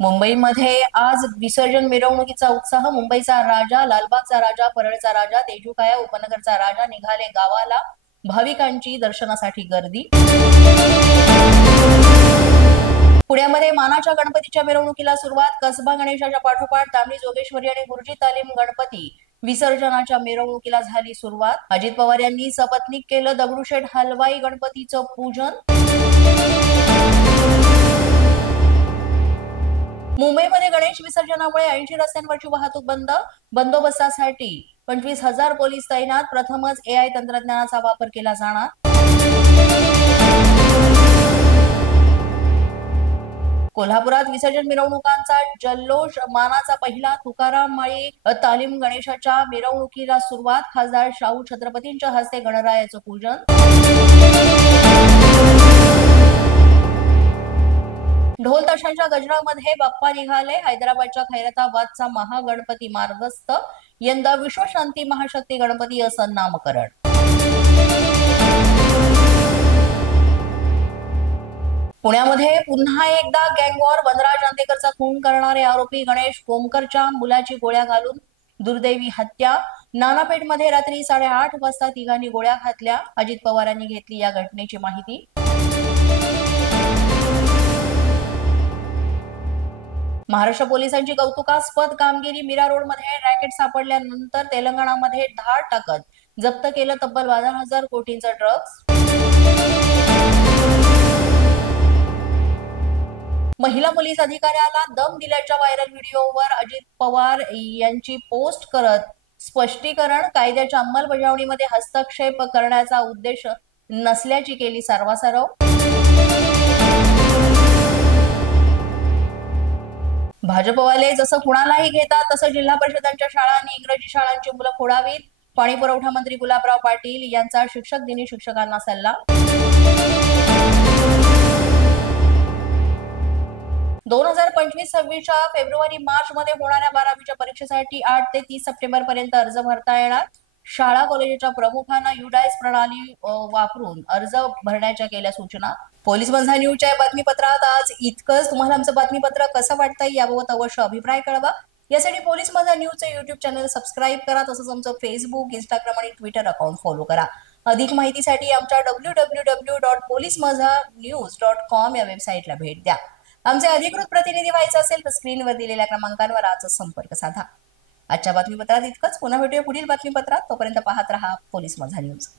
मुंबईमध्ये आज विसर्जन मिरवणुकीचा उत्साह. मुंबईचा राजा, लालबागचा राजा, परळचा राजा, तेजुकाया उपनगरचा राजा निघाले गावाला. भाविकांची दर्शनासाठी गर्दी. पुण्यामध्ये मानाच्या गणपतीच्या मिरवणुकीला सुरुवात. कसबा गणेशाच्या पाठोपाठ तांबडी जोगेश्वरी आणि गुरुजी तालीम गणपती विसर्जनाच्या मिरवणुकीला झाली सुरुवात. अजित पवार यांनी सपत्नीक केलं दगडूशेठ हलवाई गणपतीचं पूजन. मुंबईमध्ये गणेश विसर्जनामुळे 80 रस्त्यांवरची वाहतूक बंद. बंदोबस्तासाठी 25,000 पोलीस तैनात. प्रथमच AI तंत्रज्ञानाचा वापर केला जाणार. कोल्हापुरात विसर्जन मिरवणुकांचा जल्लोष. मानाचा पहिला तुकाराम माळी तालीम गणेशाच्या मिरवणुकीला सुरुवात. खासदार शाहू छत्रपतींच्या हस्ते गणरायाचं पूजन. ढोल ताशांच्या गजरामध्ये बाप्पा निघाले. हैदराबादच्या खैरताबादचा महागणपती मार्गस्थ. यंदा विश्वशांती महाशक्ती गणपती असं नामकरण. पुण्यामध्ये पुन्हा एकदा गँगवॉर. वनराज अंतेकरचा खून करणारे आरोपी गणेश कोमकरच्या मुलाची गोळ्या घालून दुर्दैवी हत्या. नानापेठमध्ये रात्री 8:30 वाजता तिघांनी गोळ्या घातल्या. अजित पवारांनी घेतली या घटनेची माहिती. महाराष्ट्र पोलिसांची कौतुकास्पद कामगिरी. मीरा रोडमध्ये रॅकेट सापडल्यानंतर तेलंगणामध्ये धाड टाकत जप्त केलं तब्बल 12,000 कोटींचं ड्रग्ज. महिला पोलीस अधिकाऱ्याला दम दिल्याच्या व्हायरल व्हिडिओवर अजित पवार यांची पोस्ट करत स्पष्टीकरण. कायद्याच्या अंमलबजावणीमध्ये हस्तक्षेप करण्याचा उद्देश नसल्याची केली सारवासारव. भाजपवाले जसं कुणालाही घेतात तसं जिल्हा परिषदांच्या शाळांनी इंग्रजी शाळांची मुलं फोडावीत. पाणी पुरवठा मंत्री गुलाबराव पाटील यांचा शिक्षक दिनी शिक्षकांना सल्ला. 2025-26च्या फेब्रुवारी-मार्च मध्ये होणाऱ्या 12वीच्या परीक्षेसाठी 8 ते 30 सप्टेंबर पर्यंत अर्ज भरता येणार. शाळा कॉलेजच्या प्रमुखांना UDICE प्रणाली वापरून अर्ज भरण्याच्या केल्या सूचना. पोलीस माझा न्यूजच्या बातमीपत्रात आज इतकंच. तुम्हाला आमचं बातमीपत्र कसं वाटतंय याबाबत अवश्य अभिप्राय कळवा. यासाठी पोलीस माझा न्यूजचे YouTube चॅनल सबस्क्राईब करा. तसंच आमचं फेसबुक, इंस्टाग्राम आणि ट्विटर अकाउंट फॉलो करा. अधिक माहितीसाठी आमच्या www.policemazhanews.com या वेबसाईटला भेट द्या. आमचे अधिकृत प्रतिनिधी व्हायचे असेल तर स्क्रीनवर दिलेल्या क्रमांकांवर आजच संपर्क साधा. आजच्या बातमीपत्रात इतकंच. पुन्हा भेटूया पुढील बातमीपत्रात. तोपर्यंत पाहत रहा पोलीस माझा न्यूज.